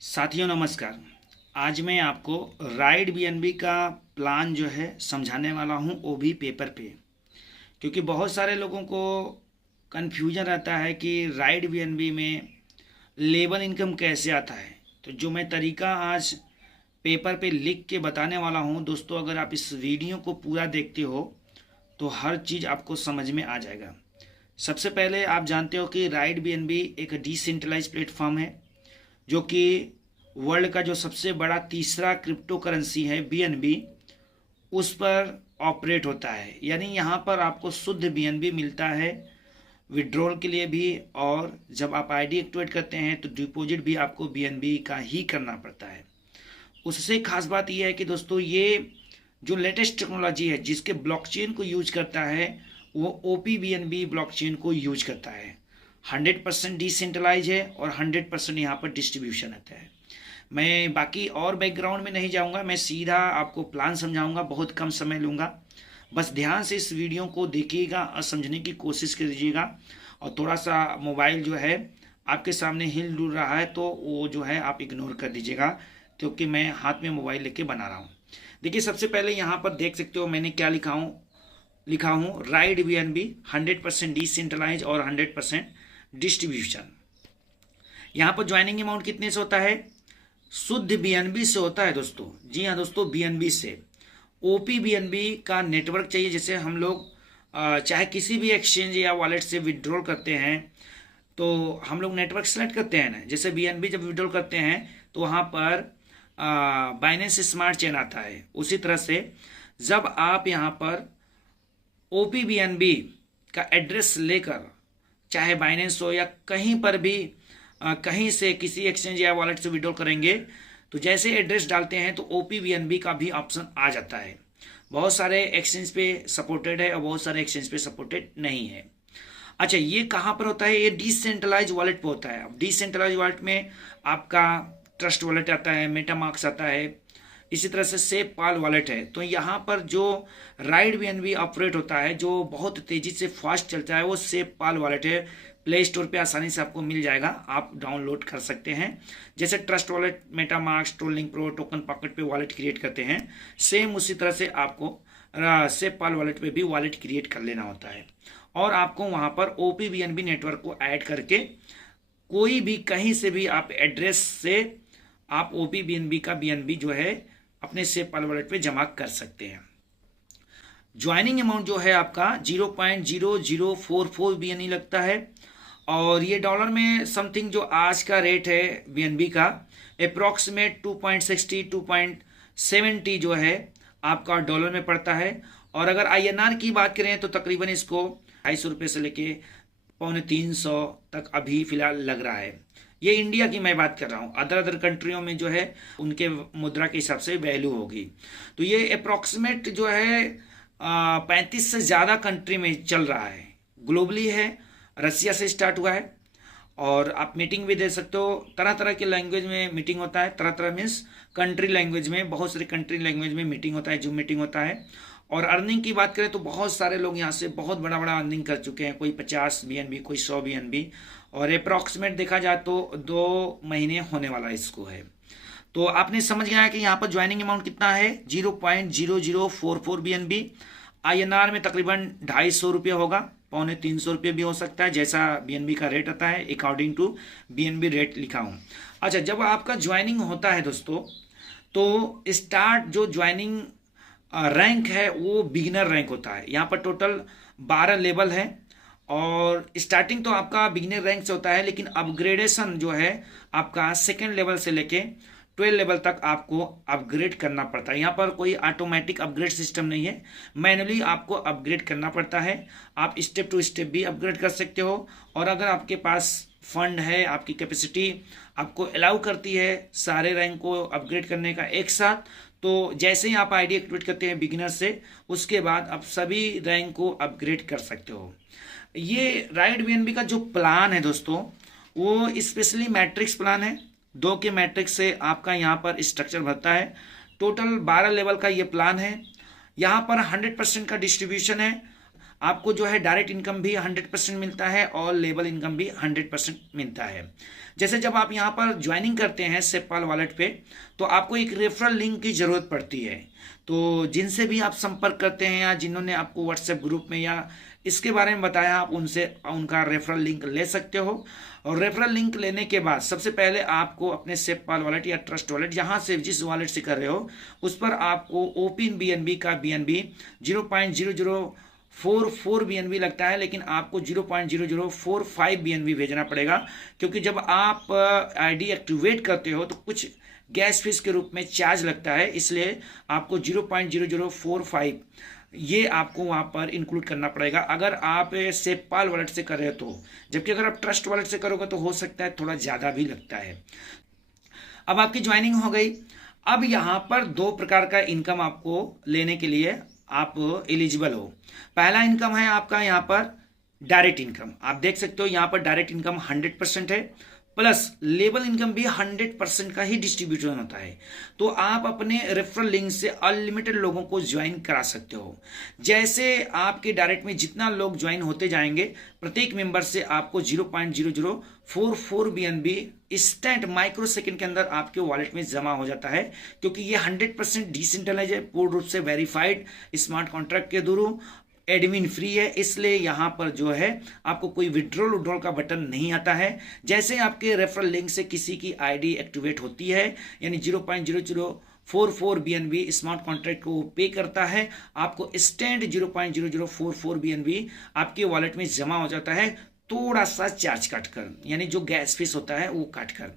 साथियों नमस्कार। आज मैं आपको राइड बीएनबी का प्लान जो है समझाने वाला हूँ, वो भी पेपर पे। क्योंकि बहुत सारे लोगों को कन्फ्यूजन रहता है कि राइड बीएनबी में लेबर इनकम कैसे आता है। तो जो मैं तरीका आज पेपर पे लिख के बताने वाला हूँ दोस्तों, अगर आप इस वीडियो को पूरा देखते हो तो हर चीज़ आपको समझ में आ जाएगा। सबसे पहले आप जानते हो कि राइड बीएनबी एक डिसेंट्रलाइज प्लेटफॉर्म है, जो कि वर्ल्ड का जो सबसे बड़ा तीसरा क्रिप्टो करेंसी है बीएनबी, उस पर ऑपरेट होता है। यानी यहाँ पर आपको शुद्ध बीएनबी मिलता है विड्रॉल के लिए भी, और जब आप आईडी एक्टिवेट करते हैं तो डिपॉजिट भी आपको बीएनबी का ही करना पड़ता है। उससे खास बात यह है कि दोस्तों, ये जो लेटेस्ट टेक्नोलॉजी है जिसके ब्लॉकचेन को यूज करता है, वो ओपी बीएनबी ब्लॉकचेन को यूज करता है। 100% डिसेंट्रलाइज है और 100% यहाँ पर डिस्ट्रीब्यूशन रहता है। मैं बाकी और बैकग्राउंड में नहीं जाऊँगा, मैं सीधा आपको प्लान समझाऊंगा, बहुत कम समय लूँगा। बस ध्यान से इस वीडियो को देखिएगा और समझने की कोशिश कीजिएगा। और थोड़ा सा मोबाइल जो है आपके सामने हिल डुल रहा है तो वो जो है आप इग्नोर कर दीजिएगा, क्योंकि मैं हाथ में मोबाइल लेके बना रहा हूँ। देखिए, सबसे पहले यहाँ पर देख सकते हो मैंने क्या लिखा हूँ राइड बीएनबी 100% डिसेंट्रलाइज और 100% डिस्ट्रीब्यूशन। यहाँ पर ज्वाइनिंग अमाउंट कितने से होता है? शुद्ध बीएनबी से होता है दोस्तों। जी हाँ दोस्तों, बीएनबी से। ओपी बीएनबी का नेटवर्क चाहिए। जैसे हम लोग चाहे किसी भी एक्सचेंज या वॉलेट से विड्रॉल करते हैं तो हम लोग नेटवर्क सेलेक्ट करते हैं ना। जैसे बीएनबी जब विड्रॉल करते हैं तो वहाँ पर बाइनेंस स्मार्ट चेन आता है। उसी तरह से जब आप यहाँ पर ओपी बीएनबी का एड्रेस लेकर, चाहे बाइनेंस हो या कहीं पर भी कहीं से किसी एक्सचेंज या वॉलेट से विड्रॉल करेंगे, तो जैसे एड्रेस डालते हैं तो ओपी बीएनबी का भी ऑप्शन आ जाता है। बहुत सारे एक्सचेंज पे सपोर्टेड है और बहुत सारे एक्सचेंज पे सपोर्टेड नहीं है। अच्छा, ये कहाँ पर होता है? ये डिसेंट्रलाइज वॉलेट पे होता है। अब डिसेंट्रलाइज वॉलेट में आपका ट्रस्ट वॉलेट आता है, मेटामार्क्स आता है, इसी तरह से सेफ पाल वॉलेट है। तो यहाँ पर जो राइड बीएनबी ऑपरेट होता है, जो बहुत तेजी से फास्ट चलता है, वो सेफ पाल वॉलेट है। प्ले स्टोर पे आसानी से आपको मिल जाएगा, आप डाउनलोड कर सकते हैं। जैसे Trust Wallet, MetaMask, TronLink Pro, Token Pocket पे वॉलेट क्रिएट करते हैं, सेम उसी तरह से आपको सेफ पाल वॉलेट पे भी वॉलेट क्रिएट कर लेना होता है। और आपको वहाँ पर ओपी बीएनबी नेटवर्क को ऐड करके कोई भी कहीं से भी आप एड्रेस से आप ओपी बीएनबी का बीएनबी जो है अपने सेफ पाल वॉलेट पे जमा कर सकते हैं। ज्वाइनिंग अमाउंट जो है आपका 0.0044 बीएनबी लगता है, और ये डॉलर में समथिंग जो आज का रेट है बीएनबी का अप्रॉक्सीमेट 2.60 2.70 जो है आपका डॉलर में पड़ता है। और अगर आईएनआर की बात करें तो तकरीबन इसको 250 रुपये से लेके 250 तक अभी फिलहाल लग रहा है। ये इंडिया की मैं बात कर रहा हूँ। अदर कंट्रियों में जो है उनके मुद्रा के हिसाब से वैल्यू होगी। तो ये अप्रॉक्सीमेट जो है 35 से ज़्यादा कंट्री में चल रहा है, ग्लोबली है। रसिया से स्टार्ट हुआ है। और आप मीटिंग भी दे सकते हो। तरह तरह के लैंग्वेज में मीटिंग होता है। तरह तरह मीन्स कंट्री लैंग्वेज में, बहुत सारी कंट्री लैंग्वेज में मीटिंग होता है, जूम मीटिंग होता है। और अर्निंग की बात करें तो बहुत सारे लोग यहाँ से बहुत बड़ा बड़ा अर्निंग कर चुके हैं। कोई 50 बीएनबी, कोई 100 बीएनबी, और अप्रॉक्सीमेट देखा जाए तो 2 महीने होने वाला इसको है। तो आपने समझ गया है कि यहाँ पर ज्वाइनिंग अमाउंट कितना है? 0.0044 बीएनबी। आईएनआर में तकरीबन 250 रुपये होगा, 250 रुपये भी हो सकता है, जैसा बीएनबी का रेट आता है अकॉर्डिंग टू बीएनबी रेट लिखा हूँ। अच्छा, जब आपका ज्वाइनिंग होता है दोस्तों, तो स्टार्ट जो ज्वाइनिंग रैंक है वो बिगिनर रैंक होता है। यहाँ पर टोटल 12 लेवल है, और स्टार्टिंग तो आपका बिगिनर रैंक से होता है, लेकिन अपग्रेडेशन जो है आपका सेकेंड लेवल से लेके 12 लेवल तक आपको अपग्रेड करना पड़ता है। यहाँ पर कोई ऑटोमेटिक अपग्रेड सिस्टम नहीं है, मैनुअली आपको अपग्रेड करना पड़ता है। आप स्टेप टू स्टेप भी अपग्रेड कर सकते हो, और अगर आपके पास फंड है, आपकी कैपेसिटी आपको अलाउ करती है सारे रैंक को अपग्रेड करने का एक साथ, तो जैसे ही आप आईडी एक्टिवेट करते हैं बिगिनर से, उसके बाद आप सभी रैंक को अपग्रेड कर सकते हो। ये राइड बीएनबी का जो प्लान है दोस्तों, वो स्पेशली मैट्रिक्स प्लान है। 2 के मैट्रिक्स से आपका यहाँ पर स्ट्रक्चर भरता है। टोटल 12 लेवल का ये प्लान है। यहाँ पर 100% का डिस्ट्रीब्यूशन है। आपको जो है डायरेक्ट इनकम भी 100% मिलता है और लेबल इनकम भी 100% मिलता है। जैसे जब आप यहाँ पर ज्वाइनिंग करते हैं सेपपाल वॉलेट पे, तो आपको एक रेफरल लिंक की ज़रूरत पड़ती है। तो जिनसे भी आप संपर्क करते हैं या जिन्होंने आपको व्हाट्सएप ग्रुप में या इसके बारे में बताया, आप उनसे उनका रेफरल लिंक ले सकते हो। और रेफरल लिंक लेने के बाद सबसे पहले आपको अपने सेपपाल वॉलेट या ट्रस्ट वॉलेट, जहाँ से जिस वॉलेट से कर रहे हो, उस पर आपको ओपन BNB का BNB 0.0044 BNB लगता है, लेकिन आपको 0.0045 BNB भेजना पड़ेगा, क्योंकि जब आप ID एक्टिवेट करते हो तो कुछ गैस फीस के रूप में चार्ज लगता है, इसलिए आपको 0.0045 ये आपको वहां पर इंक्लूड करना पड़ेगा अगर आप सेपपाल वॉलेट से कर रहे हो तो। जबकि अगर आप ट्रस्ट वॉलेट से करोगे तो हो सकता है थोड़ा ज़्यादा भी लगता है। अब आपकी ज्वाइनिंग हो गई। अब यहाँ पर 2 प्रकार का इनकम आपको लेने के लिए आप एलिजिबल हो। पहला इनकम है आपका यहाँ पर डायरेक्ट इनकम। आप देख सकते हो यहाँ पर डायरेक्ट इनकम 100% है, प्लस लेबल इनकम भी 100% का ही डिस्ट्रीब्यूशन होता है। तो आप अपने रेफरल लिंक से अनलिमिटेड लोगों को ज्वाइन करा सकते हो। जैसे आपके डायरेक्ट में जितना लोग ज्वाइन होते जाएंगे, प्रत्येक मेंबर से आपको 0.0044 BNB इंस्टेंट माइक्रो सेकंड के अंदर आपके वॉलेट में जमा हो जाता है, क्योंकि ये 100% डिसेंट्रलाइज है, पूर्ण रूप से वेरीफाइड स्मार्ट कॉन्ट्रैक्ट के थ्रू एडमिन फ्री है, इसलिए यहाँ पर जो है आपको कोई विड्रॉल का बटन नहीं आता है। जैसे आपके रेफरल लिंक से किसी की आईडी एक्टिवेट होती है, यानी 0.0044 BNB स्मार्ट कॉन्ट्रैक्ट को पे करता है, आपको इंस्टेंट 0.0044 BNB आपके वॉलेट में जमा हो जाता है, थोड़ा सा चार्ज काटकर, यानी जो गैस फीस होता है वो काटकर।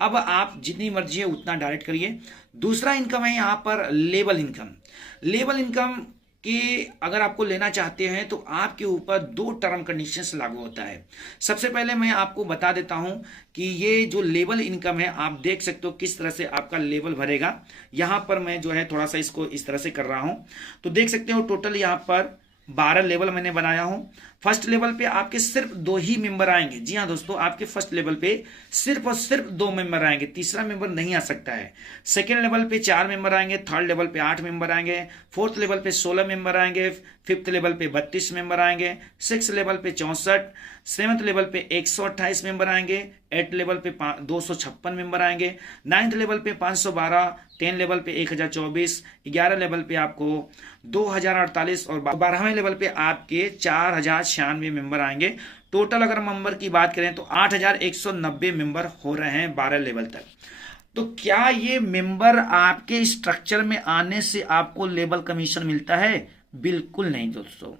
अब आप जितनी मर्जी है उतना डायरेक्ट करिए। दूसरा इनकम है यहाँ पर लेबल इनकम। लेबल इनकम कि अगर आपको लेना चाहते हैं तो आपके ऊपर 2 टर्म कंडीशंस लागू होता है। सबसे पहले मैं आपको बता देता हूं कि ये जो लेबल इनकम है, आप देख सकते हो किस तरह से आपका लेबल भरेगा। यहां पर मैं जो है थोड़ा सा इसको इस तरह से कर रहा हूं, तो देख सकते हो टोटल यहां पर 12 लेवल मैंने बनाया हूं। फर्स्ट लेवल पे आपके सिर्फ 2 ही मेंबर आएंगे। जी हाँ दोस्तों, आपके फर्स्ट लेवल पे सिर्फ और सिर्फ 2 मेंबर आएंगे, तीसरा मेंबर नहीं आ सकता है। सेकेंड लेवल पे 4 मेंबर आएंगे, थर्ड लेवल पे 8 मेंबर आएंगे, फोर्थ लेवल पे 16 मेंबर आएंगे, फिफ्थ लेवल पे 32 मेंबर आएंगे, सिक्स लेवल पे 64, सेवंथ लेवल पे 128 मेंबर आएंगे, 8 लेवल पे 256 मेंबर आएंगे, 9th लेवल पे 512, 10 लेवल पे 1024, 11 लेवल पे आपको 2048 और 12वें लेवल पे आपके 4096 मेंबर आएंगे। टोटल अगर मेंबर की बात करें तो 8190 मेंबर हो रहे हैं 12 लेवल तक। तो क्या ये मेंबर आपके स्ट्रक्चर में आने से आपको लेबल कमीशन मिलता है? बिल्कुल नहीं दोस्तों।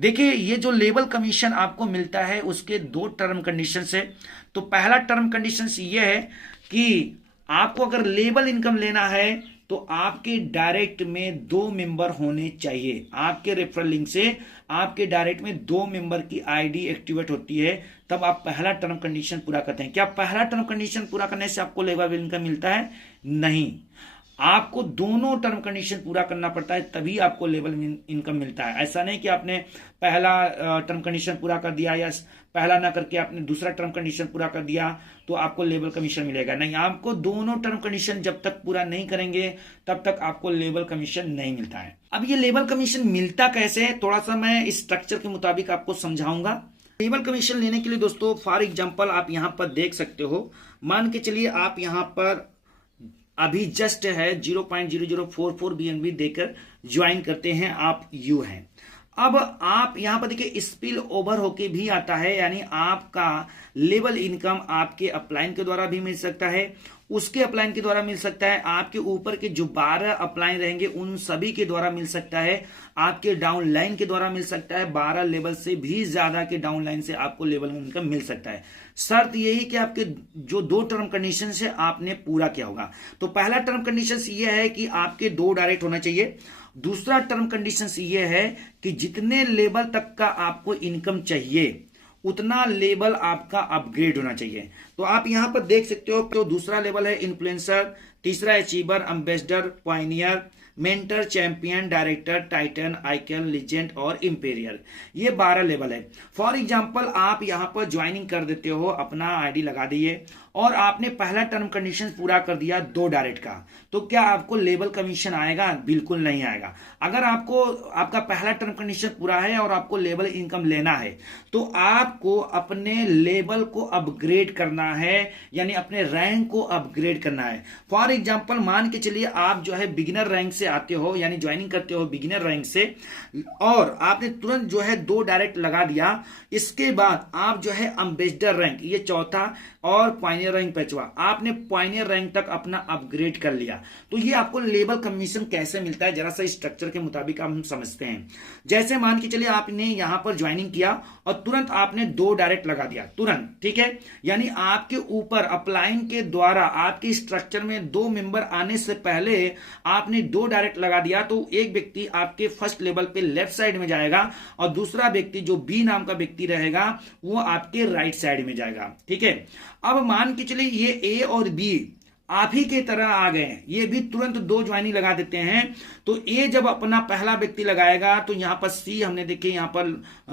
देखिए, ये जो लेबल कमीशन आपको मिलता है उसके 2 टर्म कंडीशन है। तो पहला टर्म कंडीशन ये है कि आपको अगर लेबल इनकम लेना है तो आपके डायरेक्ट में 2 मेंबर होने चाहिए। आपके रेफरल लिंक से आपके डायरेक्ट में 2 मेंबर की आईडी एक्टिवेट होती है, तब आप पहला टर्म कंडीशन पूरा करते हैं। क्या पहला टर्म कंडीशन पूरा करने से आपको लेबल इनकम मिलता है? नहीं, आपको दोनों टर्म कंडीशन पूरा करना पड़ता है, तभी आपको लेबल इनकम मिलता है। ऐसा नहीं कि आपने पहला टर्म कंडीशन पूरा कर दिया या पहला ना करके आपने दूसरा टर्म कंडीशन पूरा कर दिया तो आपको लेबल कमीशन मिलेगा। नहीं, आपको दोनों टर्म कंडीशन जब तक पूरा नहीं करेंगे तब तक आपको लेबल कमीशन नहीं मिलता है। अब ये लेबल कमीशन मिलता कैसे है, थोड़ा सा मैं इस स्ट्रक्चर के मुताबिक आपको समझाऊंगा। लेबल कमीशन लेने के लिए दोस्तों, फॉर एग्जाम्पल आप यहां पर देख सकते हो, मान के चलिए आप यहां पर अभी जस्ट है 0.0044 BNB देकर ज्वाइन करते हैं, आप यू हैं। अब आप यहां पर देखिए स्पिल ओवर होके भी आता है, यानी आपका लेबल इनकम आपके अपलाइन के द्वारा भी मिल सकता है, उसके अपलाइन के द्वारा मिल सकता है, आपके ऊपर के जो 12 अपलाइन रहेंगे उन सभी के द्वारा मिल सकता है, आपके डाउनलाइन के द्वारा मिल सकता है। 12 लेवल से भी ज्यादा के डाउनलाइन से आपको लेवल इनकम मिल सकता है। शर्त यही कि आपके जो 2 टर्म कंडीशन है आपने पूरा किया होगा। तो पहला टर्म कंडीशन ये है कि आपके 2 डायरेक्ट होना चाहिए। दूसरा टर्म कंडीशन ये है कि जितने लेवल तक का आपको इनकम चाहिए उतना लेवल आपका अपग्रेड होना चाहिए। तो आप यहां पर देख सकते हो, तो दूसरा लेवल है इन्फ्लुएंसर, तीसरा achiever, ambassador, Pioneer, mentor, champion, director, Titan, icon, legend और इंपेरियर। ये 12 लेवल है। फॉर एग्जांपल आप यहां पर ज्वाइनिंग कर देते हो, अपना आईडी लगा दिए और आपने पहला टर्म कंडीशन पूरा कर दिया 2 डायरेक्ट का, तो क्या आपको लेबल कमीशन आएगा? बिल्कुल नहीं आएगा। अगर आपको आपका पहला टर्म कंडीशन पूरा है और आपको लेबल इनकम लेना है तो आपको अपने लेबल को अपग्रेड करना है, यानी अपने रैंक को अपग्रेड करना है। फॉर एग्जाम्पल मान के चलिए आप जो है बिगिनर रैंक से आते हो, यानी ज्वाइनिंग करते हो बिगिनर रैंक से, और आपने तुरंत जो है 2 डायरेक्ट लगा दिया। इसके बाद आप जो है एम्बेसडर रैंक, ये चौथा, और पायनियर रैंक 5वां, आपने पायनियर रैंक तक अपना अपग्रेड कर लिया। तो ये आपको लेबल कमीशन कैसे मिलता है, जरा सा स्ट्रक्चर के मुताबिक हम समझते हैं। जैसे मान के चलिए आपने यहां पर ज्वाइनिंग किया और तुरंत आपने 2 डायरेक्ट लगा दिया तुरंत, ठीक है। यानी आपके ऊपर अपलाइन के द्वारा आपके स्ट्रक्चर में 2 मेंबर आने से पहले आपने 2 डायरेक्ट लगा दिया, तो एक व्यक्ति आपके फर्स्ट लेवल पे लेफ्ट साइड में जाएगा और दूसरा व्यक्ति जो बी नाम का व्यक्ति रहेगा वो आपके राइट साइड में जाएगा, ठीक है। अब मान के चलिए ये ए और बी आप ही के तरह आ गए, ये भी तुरंत 2 ज्वाइनिंग लगा देते हैं। तो ए जब अपना पहला व्यक्ति लगाएगा तो यहां पर सी, हमने देखे यहां पर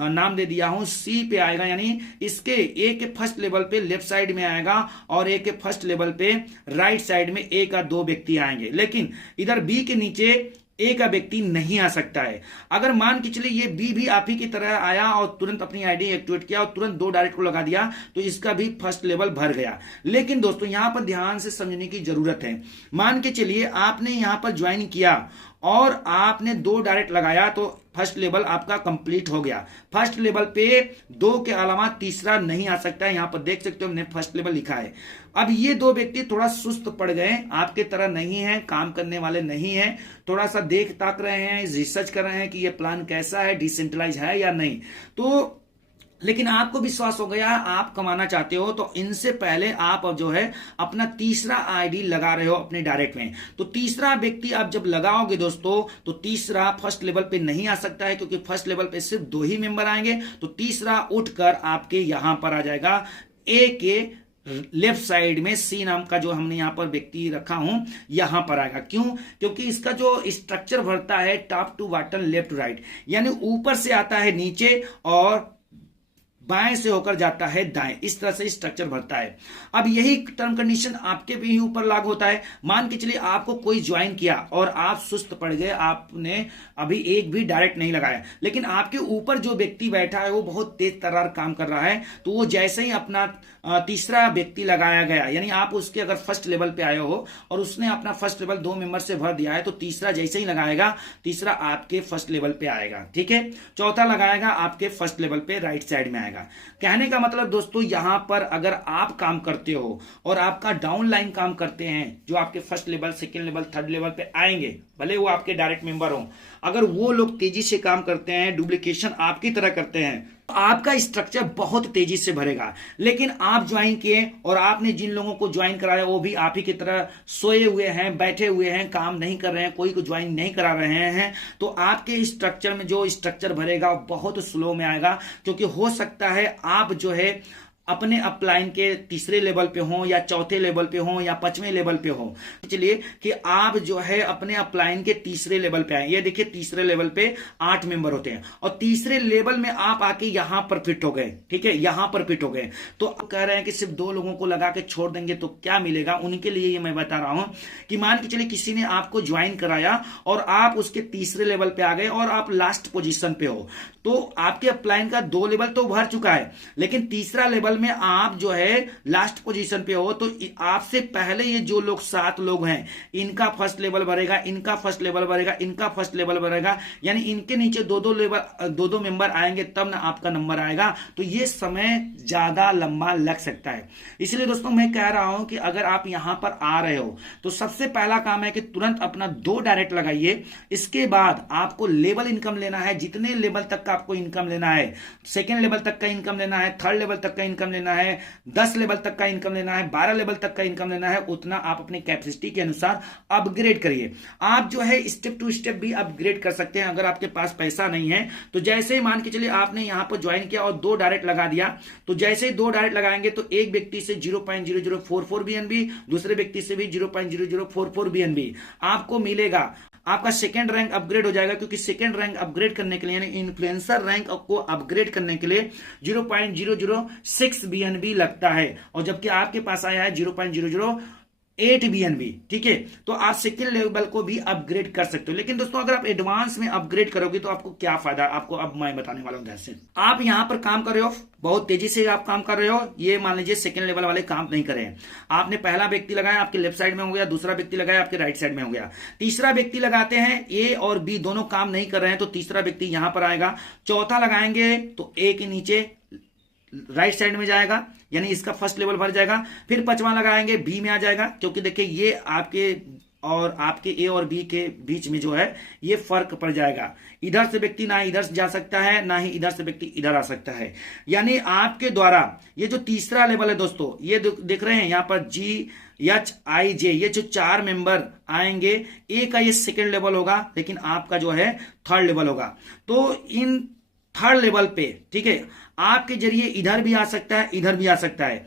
नाम दे दिया हूं, सी पे आएगा, यानी इसके ए के फर्स्ट लेवल पे लेफ्ट साइड में आएगा और ए के फर्स्ट लेवल पे राइट साइड में ए का 2 व्यक्ति आएंगे। लेकिन इधर बी के नीचे ए का व्यक्ति नहीं आ सकता है। अगर मान के चलिए ये बी भी आप ही की तरह आया और तुरंत अपनी आईडी एक्टिवेट किया और तुरंत 2 डायरेक्ट को लगा दिया तो इसका भी फर्स्ट लेवल भर गया। लेकिन दोस्तों यहां पर ध्यान से समझने की जरूरत है। मान के चलिए आपने यहां पर ज्वाइन किया और आपने 2 डायरेक्ट लगाया तो फर्स्ट लेवल आपका कंप्लीट हो गया। फर्स्ट लेवल पे 2 के अलावा तीसरा नहीं आ सकता है, यहां पर देख सकते हो हमने फर्स्ट लेवल लिखा है। अब ये 2 व्यक्ति थोड़ा सुस्त पड़ गए, आपके तरह नहीं है, काम करने वाले नहीं है, थोड़ा सा देख ताक रहे हैं, रिसर्च कर रहे हैं कि ये प्लान कैसा है, डिसेंट्रलाइज है या नहीं। तो लेकिन आपको विश्वास हो गया आप कमाना चाहते हो, तो इनसे पहले आप अब जो है अपना तीसरा आईडी लगा रहे हो अपने डायरेक्ट में। तो तीसरा व्यक्ति आप जब लगाओगे दोस्तों तो तीसरा फर्स्ट लेवल पे नहीं आ सकता है, क्योंकि फर्स्ट लेवल पे सिर्फ 2 ही मेंबर आएंगे। तो तीसरा उठकर आपके यहां पर आ जाएगा, ए के लेफ्ट साइड में सी नाम का जो हमने यहां पर व्यक्ति रखा हूं यहां पर आएगा। क्यों? क्योंकि इसका जो स्ट्रक्चर भरता है top to bottom left right, यानी ऊपर से आता है नीचे और बाएं से होकर जाता है दाएं, इस तरह से स्ट्रक्चर भरता है। अब यही टर्म कंडीशन आपके भी ऊपर लागू होता है। मान के चलिए आपको कोई ज्वाइन किया और आप सुस्त पड़ गए, आपने अभी एक भी डायरेक्ट नहीं लगाया, लेकिन आपके ऊपर जो व्यक्ति बैठा है वो बहुत तेज तर्रार काम कर रहा है। तो वो जैसे ही अपना तीसरा व्यक्ति लगाया गया, यानी आप उसके अगर फर्स्ट लेवल पे आए हो और उसने अपना फर्स्ट लेवल 2 मेंबर से भर दिया है, तो तीसरा जैसे ही लगाएगा तीसरा आपके फर्स्ट लेवल पे आएगा, ठीक है। चौथा लगाएगा आपके फर्स्ट लेवल पे राइट साइड में आएगा। कहने का मतलब दोस्तों यहां पर अगर आप काम करते हो और आपका डाउन लाइन काम करते हैं, जो आपके first level, second level, third level पे आएंगे, भले वो आपके डायरेक्ट मेंबर हो, अगर वो लोग तेजी से काम करते हैं, डुप्लीकेशन आपकी तरह करते हैं, तो आपका स्ट्रक्चर बहुत तेजी से भरेगा। लेकिन आप ज्वाइन किए और आपने जिन लोगों को ज्वाइन कराया वो भी आप ही की तरह सोए हुए हैं, बैठे हुए हैं, काम नहीं कर रहे हैं, कोई को ज्वाइन नहीं करा रहे हैं, तो आपके स्ट्रक्चर में जो स्ट्रक्चर भरेगा बहुत स्लो में आएगा। क्योंकि हो सकता है आप जो है अपने अपलाइन के तीसरे लेवल पे हो या चौथे लेवल पे हो या 5वें लेवल पे हो। चलिए कि आप जो है अपने अपलाइन के तीसरे लेवल पे आए, ये देखिए तीसरे लेवल पे 8 मेंबर होते हैं और तीसरे लेवल में आप आके यहां पर फिट हो गए, ठीक है, यहां पर फिट हो गए। तो आप कह रहे हैं कि सिर्फ 2 लोगों को लगा के छोड़ देंगे तो क्या मिलेगा? उनके लिए ये मैं बता रहा हूं कि मान के चलिए किसी ने आपको ज्वाइन कराया और आप उसके तीसरे लेवल पे आ गए और आप लास्ट पोजीशन पे हो, तो आपके अपलाइन का 2 लेवल तो भर चुका है, लेकिन तीसरा लेवल में आप जो है लास्ट पोजीशन पे हो, तो आपसे पहले ये जो लोग 7 लोग हैं इनका फर्स्ट लेवल भरेगा, इनका फर्स्ट लेवल भरेगा, इनका फर्स्ट लेवल भरेगा, यानी इनके नीचे 2-2 लेवल 2-2 मेंबर आएंगे तब ना आपका नंबर आएगा। तो ये समय ज्यादा लंबा लग सकता है। इसलिए दोस्तों मैं कह रहा हूं कि अगर आप यहां पर आ रहे हो तो सबसे पहला काम है कि तुरंत अपना 2 डायरेक्ट लगाइए। इसके बाद आपको लेवल इनकम लेना है, जितने लेवल तक का आपको इनकम लेना है, सेकेंड लेवल तक का इनकम लेना है, थर्ड लेवल तक का इनकम लेना है, 10 लेवल तक का इनकम लेना है, 12 लेवल तक का इनकम लेना है, उतना आप अपनी कैपेसिटी के अनुसार अपग्रेड करिए। आप जो है स्टेप टू स्टेप भी अपग्रेड कर सकते हैं अगर आपके पास पैसा नहीं है। तो जैसे ही मान के चलिए आपने यहां पर ज्वाइन किया और 2 डायरेक्ट लगा दिया, तो जैसे ही 2 डायरेक्ट लगाएंगे तो एक व्यक्ति से 0.0044 BNB, दूसरे व्यक्ति से भी 0.0044 BNB आपको मिलेगा। आपका सेकंड रैंक अपग्रेड हो जाएगा, क्योंकि सेकंड रैंक अपग्रेड करने के लिए यानी इन्फ्लुएंसर रैंक को अपग्रेड करने के लिए 0.006 BNB लगता है, और जबकि आपके पास आया है 0.008 BNB। ठीक है, तो आप सेकेंड लेवल को भी अपग्रेड कर सकते हो। लेकिन दोस्तों अगर आप एडवांस में अपग्रेड करोगे तो आपको क्या फायदा, आपको अब मैं बताने वाला हूं ध्यान से। आप यहां पर काम कर रहे हो, बहुत तेजी से आप काम कर रहे हो, ये मान लीजिए सेकेंड लेवल वाले काम नहीं कर रहे हैं। आपने पहला व्यक्ति लगाया आपके लेफ्ट साइड में हो गया, दूसरा व्यक्ति लगाया आपके राइट साइड में हो गया, तीसरा व्यक्ति लगाते हैं, ए और बी दोनों काम नहीं कर रहे हैं तो तीसरा व्यक्ति यहां पर आएगा, चौथा लगाएंगे तो ए के नीचे राइट साइड में जाएगा, यानी इसका फर्स्ट लेवल भर जाएगा। फिर पांचवा लगाएंगे बी में आ जाएगा, क्योंकि देखिए ये आपके और आपके ए और बी के बीच में जो है ये फर्क पड़ जाएगा। इधर से व्यक्ति ना इधर से जा सकता है, ना ही इधर से व्यक्ति इधर आ सकता है। यानी आपके द्वारा ये जो तीसरा लेवल है दोस्तों, ये देख रहे हैं यहाँ पर GHIJ, ये जो 4 मेंबर आएंगे, ए का ये सेकेंड लेवल होगा लेकिन आपका जो है थर्ड लेवल होगा। तो इन थर्ड लेवल पे, ठीक है, आपके जरिए इधर भी आ सकता है, इधर भी आ सकता है,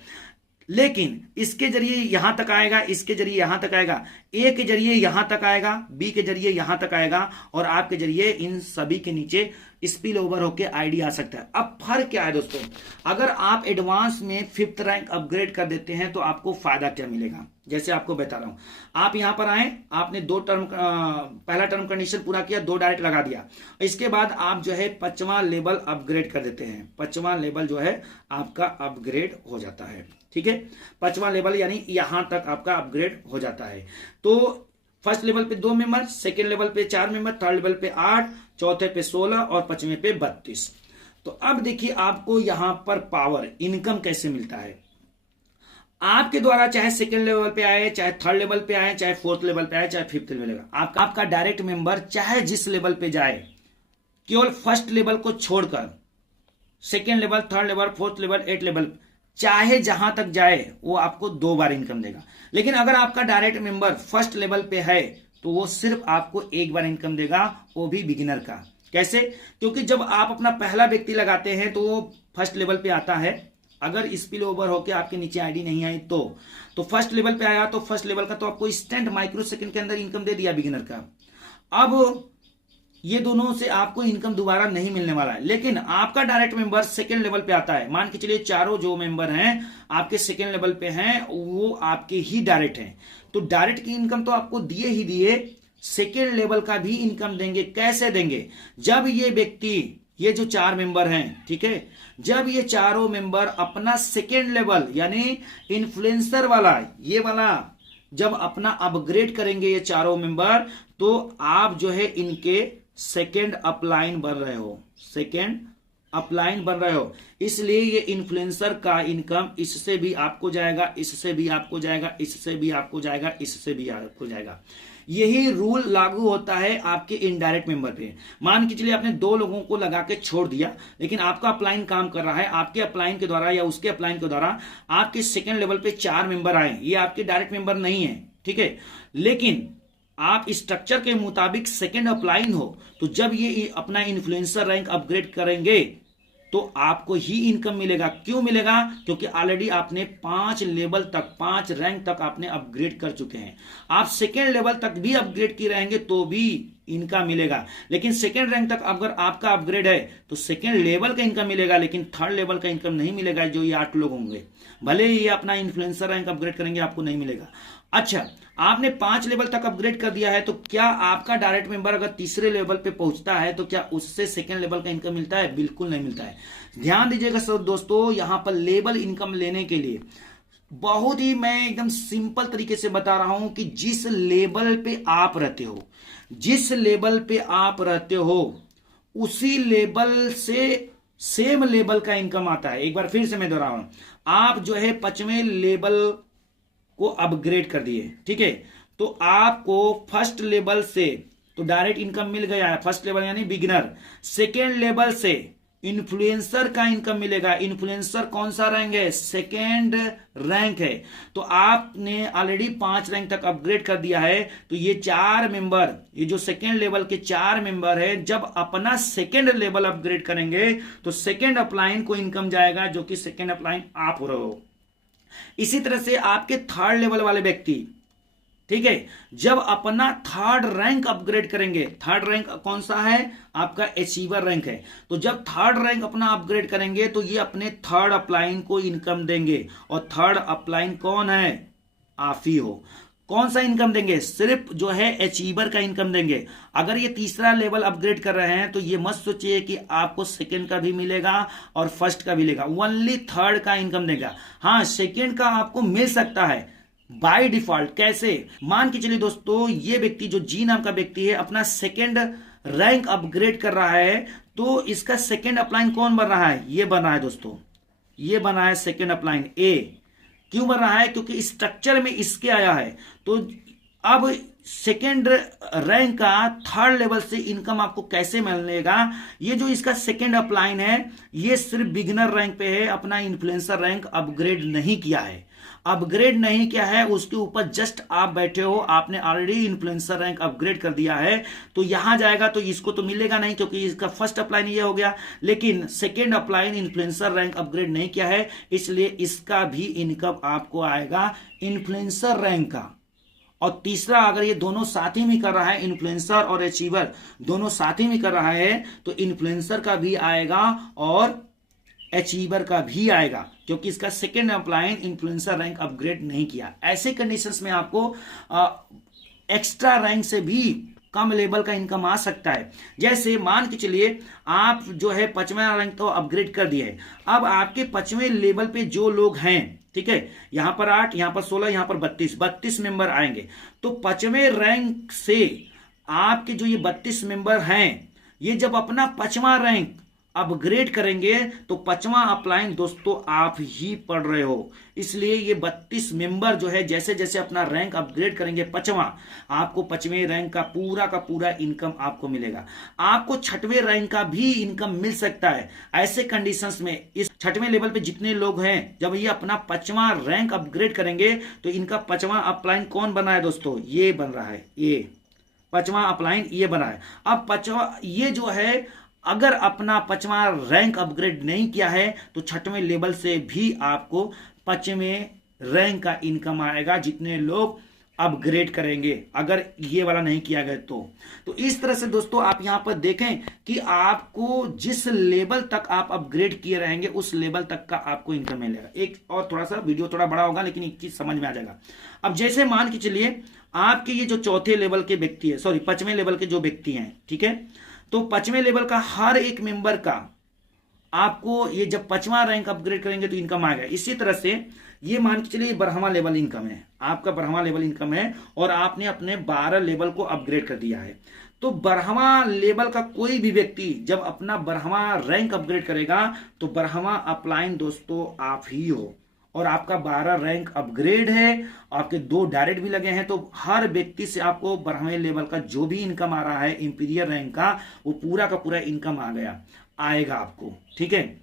लेकिन इसके जरिए यहां तक आएगा, इसके जरिए यहां तक आएगा, ए के जरिए यहां तक आएगा, बी के जरिए यहां तक आएगा, और आपके जरिए इन सभी के नीचे स्पिल ओवर होकर आईडी आ सकता है। अब फर्क क्या है दोस्तों, अगर आप एडवांस में 5th रैंक अपग्रेड कर देते हैं तो आपको फायदा क्या मिलेगा, जैसे आपको बता रहा हूं। आप यहां पर आए, आपने पहला टर्म कंडीशन पूरा किया, 2 डायरेक्ट लगा दिया, इसके बाद आप जो है 5वां लेवल अपग्रेड कर देते हैं। 5वां लेवल जो है आपका अपग्रेड हो जाता है। ठीक है, 5वां लेवल यानी यहां तक आपका अपग्रेड हो जाता है। तो फर्स्ट लेवल पे 2 मेंबर, सेकेंड लेवल पे 4 मेंबर, थर्ड लेवल पे 8, चौथे पे 16 और 5वें पे 32। तो अब देखिए आपको यहां पर पावर इनकम कैसे मिलता है। आपके द्वारा चाहे सेकेंड लेवल पे आए, चाहे थर्ड लेवल पे आए, चाहे 4th लेवल पे आए, चाहे 5th लेवल पे, आपका डायरेक्ट मेंबर चाहे जिस लेवल पे जाए, केवल फर्स्ट लेवल को छोड़कर second level, third level, 4th level, 8th level, चाहे जहां तक जाए वो आपको 2 बार इनकम देगा। लेकिन अगर आपका डायरेक्ट मेंबर फर्स्ट लेवल पे है तो वो सिर्फ आपको 1 बार इनकम देगा, वो भी बिगिनर का। कैसे? क्योंकि जब आप अपना पहला व्यक्ति लगाते हैं तो वो फर्स्ट लेवल पे आता है, अगर स्पिल ओवर होकर आपके नीचे आईडी नहीं आई तो फर्स्ट लेवल पे आया तो फर्स्ट लेवल का तो आपको इंस्टेंट माइक्रो सेकंड के अंदर इनकम दे दिया बिगिनर का। अब ये दोनों से आपको इनकम दोबारा नहीं मिलने वाला है। लेकिन आपका डायरेक्ट मेंबर सेकेंड लेवल पे आता है, मान के चलिए चारों जो मेंबर हैं आपके सेकेंड लेवल पे हैं, वो आपके ही डायरेक्ट हैं, तो डायरेक्ट की इनकम तो आपको दिए ही दिए, सेकेंड लेवल का भी इनकम देंगे। कैसे देंगे? जब ये व्यक्ति, ये जो 4 मेंबर हैं, ठीक है, जब ये चारों मेंबर अपना सेकेंड लेवल यानी इन्फ्लुएंसर वाला, ये वाला जब अपना अपग्रेड करेंगे ये चारों मेंबर, तो आप जो है इनके सेकेंड अपलाइन बन रहे हो, सेकेंड अपलाइन बन रहे हो। इसलिए ये इन्फ्लुएंसर का इनकम इससे भी आपको जाएगा, इससे भी आपको जाएगा, इससे भी आपको जाएगा, इससे भी आपको जाएगा। यही रूल लागू होता है आपके इनडायरेक्ट मेंबर पे। मान के चलिए आपने 2 लोगों को लगा के छोड़ दिया, लेकिन आपका अपलाइन काम कर रहा है, आपके अपलाइन के द्वारा या उसके अपलाइन के द्वारा आपके सेकेंड लेवल पे 4 मेंबर आए, ये आपके डायरेक्ट मेंबर नहीं है, ठीक है, लेकिन आप स्ट्रक्चर के मुताबिक सेकेंड अपलाइन हो, तो जब ये अपना इन्फ्लुएंसर रैंक अपग्रेड करेंगे तो आपको ही इनकम मिलेगा। क्यों मिलेगा? क्योंकि ऑलरेडी आपने 5 लेवल तक, 5 रैंक तक आपने अपग्रेड कर चुके हैं। आप सेकेंड लेवल तक भी अपग्रेड किए रहेंगे तो भी इनका मिलेगा, लेकिन सेकेंड रैंक तक अगर आपका अपग्रेड है तो सेकेंड लेवल का इनकम मिलेगा, लेकिन थर्ड लेवल का इनकम नहीं मिलेगा। जो ये 8 लोग होंगे, भले ही ये अपना इन्फ्लुएंसर रैंक अपग्रेड करेंगे, आपको नहीं मिलेगा। अच्छा, आपने 5 लेवल तक अपग्रेड कर दिया है, तो क्या आपका डायरेक्ट मेंबर अगर तीसरे लेवल पे पहुंचता है तो क्या उससे सेकेंड लेवल का इनकम मिलता है? बिल्कुल नहीं मिलता है। ध्यान दीजिएगा सब दोस्तों, यहां पर लेवल इनकम लेने के लिए बहुत ही मैं एकदम सिंपल तरीके से बता रहा हूं कि जिस लेवल पे आप रहते हो, जिस लेवल पे आप रहते हो उसी लेवल से सेम लेवल का इनकम आता है। एक बार फिर से मैं दोहरा रहा हूं, आप जो है 5वें लेवल को अपग्रेड कर दिए, ठीक है, तो आपको फर्स्ट लेवल से तो डायरेक्ट इनकम मिल गया है, फर्स्ट लेवल यानी बिगिनर। सेकेंड लेवल से इन्फ्लुएंसर का इनकम मिलेगा। इन्फ्लुएंसर कौन सा रैंक है? सेकेंड रैंक है। तो आपने ऑलरेडी 5 रैंक तक अपग्रेड कर दिया है, तो ये 4 मेंबर, ये जो सेकेंड लेवल के 4 मेंबर है, जब अपना सेकेंड लेवल अपग्रेड करेंगे तो सेकेंड अपलाइन को इनकम जाएगा, जो कि सेकेंड अपलाइन आप हो रहे हो। इसी तरह से आपके थर्ड लेवल वाले व्यक्ति, ठीक है। जब अपना थर्ड रैंक अपग्रेड करेंगे, थर्ड रैंक कौन सा है आपका, अचीवर रैंक है, तो जब थर्ड रैंक अपना अपग्रेड करेंगे तो ये अपने थर्ड अपलाइन को इनकम देंगे, और थर्ड अपलाइन कौन है, आप ही हो। कौन सा इनकम देंगे, सिर्फ जो है अचीवर का इनकम देंगे। अगर ये तीसरा लेवल अपग्रेड कर रहे हैं तो ये मत सोचिए कि आपको सेकंड का भी मिलेगा और फर्स्ट का भी मिलेगा, ओनली थर्ड का इनकम देगा। हाँ, सेकंड का आपको मिल सकता है बाय डिफॉल्ट। कैसे, मान के चलिए दोस्तों, ये व्यक्ति जो जी नाम का व्यक्ति है अपना सेकंड रैंक अपग्रेड कर रहा है, तो इसका सेकंड अपलाइन कौन बन रहा है, ये बना है दोस्तों, ये बना है सेकंड अपलाइन ए। क्यों बन रहा है, क्योंकि स्ट्रक्चर में इसके आया है। तो अब सेकेंड रैंक का थर्ड लेवल से इनकम आपको कैसे मिलेगा, ये जो इसका सेकेंड अपलाइन है ये सिर्फ बिगिनर रैंक पे है, अपना इन्फ्लुएंसर रैंक अपग्रेड नहीं किया है, अपग्रेड नहीं किया है, उसके ऊपर जस्ट आप बैठे हो, आपने ऑलरेडी इन्फ्लुएंसर रैंक अपग्रेड कर दिया है, तो यहां जाएगा तो इसको तो मिलेगा नहीं, क्योंकि इसका फर्स्ट अपलाइन ये हो गया। लेकिन second upline influencer rank upgrade नहीं किया है, इसलिए इसका भी इनकम आपको आएगा इन्फ्लुएंसर रैंक का। और तीसरा, अगर ये दोनों साथ ही में कर रहा है, इन्फ्लुएंसर और अचीवर दोनों साथ ही में कर रहा है, तो इन्फ्लुएंसर का भी आएगा और अचीवर का भी आएगा, क्योंकि इसका second upline influencer rank upgrade नहीं किया। ऐसे कंडीशंस में आपको एक्स्ट्रा रैंक से भी कम लेवल का इनकम आ सकता है। जैसे मान के चलिए आप जो है 5वां रैंक तो अपग्रेड कर दिया है, अब आपके 5वें लेवल पे जो लोग हैं, ठीक है, यहां पर 8, यहां पर 16, यहां पर 32 मेंबर आएंगे, तो 5वें रैंक से आपके जो ये 32 मेंबर हैं, ये जब अपना 5वां रैंक अपग्रेड करेंगे तो 5वां अपलाइन दोस्तों आप ही पढ़ रहे हो, इसलिए ये 32 मेंबर जो है जैसे जैसे अपना रैंक अपग्रेड करेंगे 5वां, आपको 5वें रैंक का पूरा इनकम आपको मिलेगा। आपको 6वें रैंक का भी इनकम मिल सकता है। ऐसे कंडीशंस में इस 6वें लेवल पे जितने लोग हैं, जब ये अपना 5वां रैंक अपग्रेड करेंगे तो इनका 5वां अपलाइन कौन बना है दोस्तों, ये बन रहा है, ये 5वां अपलाइन ये बना है। अब 5वां ये जो है अगर अपना 5वां रैंक अपग्रेड नहीं किया है तो 6वें लेवल से भी आपको 5वें रैंक का इनकम आएगा, जितने लोग अपग्रेड करेंगे, अगर ये वाला नहीं किया गया तो इस तरह से दोस्तों आप यहां पर देखें कि आपको जिस लेवल तक आप अपग्रेड किए रहेंगे उस लेवल तक का आपको इनकम मिलेगा। एक और थोड़ा सा वीडियो थोड़ा बड़ा होगा, लेकिन एक चीज समझ में आ जाएगा। अब जैसे मान के चलिए आपके ये जो चौथे लेवल के व्यक्ति है, सॉरी 5वें लेवल के जो व्यक्ति हैं, ठीक है, तो 5वें लेवल का हर एक मेंबर का आपको ये जब 5वां रैंक अपग्रेड करेंगे तो इनकम आ गया। इसी तरह से ये मान के चलिए 12वां लेवल इनकम है, आपका 12वां लेवल इनकम है और आपने अपने 12 लेवल को अपग्रेड कर दिया है, तो 12वां लेवल का कोई भी व्यक्ति जब अपना 12वां रैंक अपग्रेड करेगा तो 12वां अपलाइन दोस्तों आप ही हो, और आपका 12 रैंक अपग्रेड है, आपके 2 डायरेक्ट भी लगे हैं, तो हर व्यक्ति से आपको 12वें लेवल का जो भी इनकम आ रहा है इंपीरियर रैंक का, वो पूरा का पूरा इनकम आएगा आपको, ठीक है।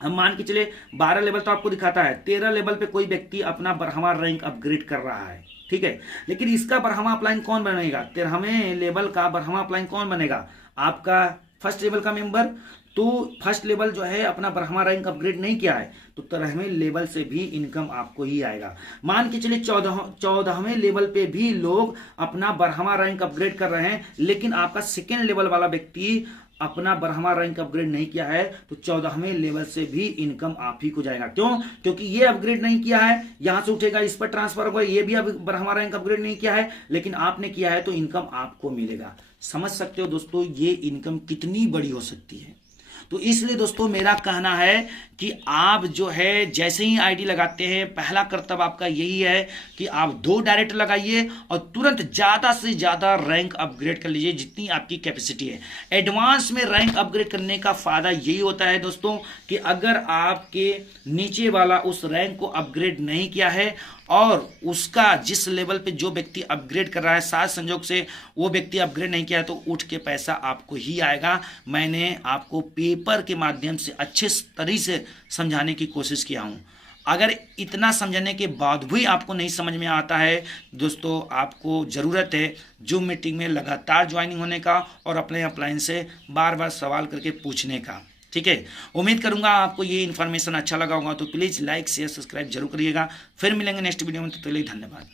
हम मान के चले 12 लेवल तो आपको दिखाता है, 13 लेवल पे कोई व्यक्ति अपना 12वां रैंक अपग्रेड कर रहा है, ठीक है, लेकिन इसका 12वां अपलाइन कौन बनेगा, 13वें लेवल का 12वां अपलाइन कौन बनेगा, आपका फर्स्ट लेवल का मेंबर। तो फर्स्ट लेवल जो है अपना 12वां रैंक अपग्रेड नहीं किया है, तो 13वें लेवल से भी इनकम आपको ही आएगा। मान के चलिए 14वें लेवल पे भी लोग अपना 12वां रैंक अपग्रेड कर रहे हैं, लेकिन आपका सेकेंड लेवल वाला व्यक्ति अपना 12वां रैंक अपग्रेड नहीं किया है, तो 14वें लेवल से भी इनकम आप ही को जाएगा। क्यों? क्योंकि ये अपग्रेड नहीं किया है, यहां से उठेगा, इस पर ट्रांसफर होगा, ये भी अब 12वां रैंक अपग्रेड नहीं किया है, लेकिन आपने किया है तो इनकम आपको मिलेगा। समझ सकते हो दोस्तों ये इनकम कितनी बड़ी हो सकती है। तो इसलिए दोस्तों मेरा कहना है कि आप जो है जैसे ही आईडी लगाते हैं, पहला कर्तव्य आपका यही है कि आप 2 डायरेक्ट लगाइए और तुरंत ज़्यादा से ज़्यादा रैंक अपग्रेड कर लीजिए जितनी आपकी कैपेसिटी है। एडवांस में रैंक अपग्रेड करने का फ़ायदा यही होता है दोस्तों कि अगर आपके नीचे वाला उस रैंक को अपग्रेड नहीं किया है और उसका जिस लेवल पे जो व्यक्ति अपग्रेड कर रहा है, साथ संजोग से वो व्यक्ति अपग्रेड नहीं किया है, तो उठ के पैसा आपको ही आएगा। मैंने आपको पेपर के माध्यम से अच्छे तरीके से समझाने की कोशिश किया हूँ। अगर इतना समझने के बाद भी आपको नहीं समझ में आता है दोस्तों, आपको ज़रूरत है जूम मीटिंग में लगातार ज्वाइनिंग होने का और अपने अपलाइन से बार बार सवाल करके पूछने का। ठीक है, उम्मीद करूंगा आपको ये इन्फॉर्मेशन अच्छा लगा होगा, तो प्लीज़ लाइक शेयर सब्सक्राइब जरूर करिएगा। फिर मिलेंगे नेक्स्ट वीडियो में, तो चलिए धन्यवाद।